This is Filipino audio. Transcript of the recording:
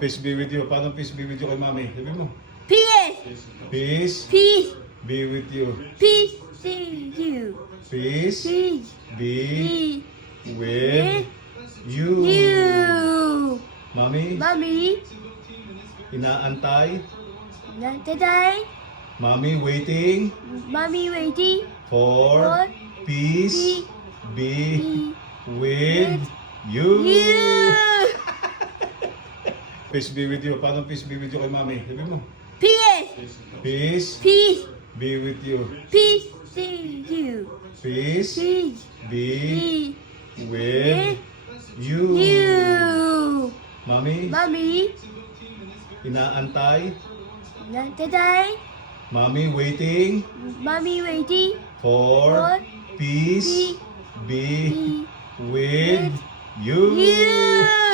Peace be with you. Paano peace be with you kay mami? Sabi mo. Peace. Peace Peace. be with you. Peace. See you. Peace Peace. be Be with you. you. Mami, Mommy. inaantay. Today. Mami, waiting Mommy waiting for for peace be with you. you. Peace be with you. Paano peace be with you kay mami? Sabi mo. Peace. Peace Peace. be with you. Peace. See you. Peace Peace. be Be with you. you. Mami, Mommy. inaantay. Today. Mami, waiting Mommy waiting for for peace be be with you. you.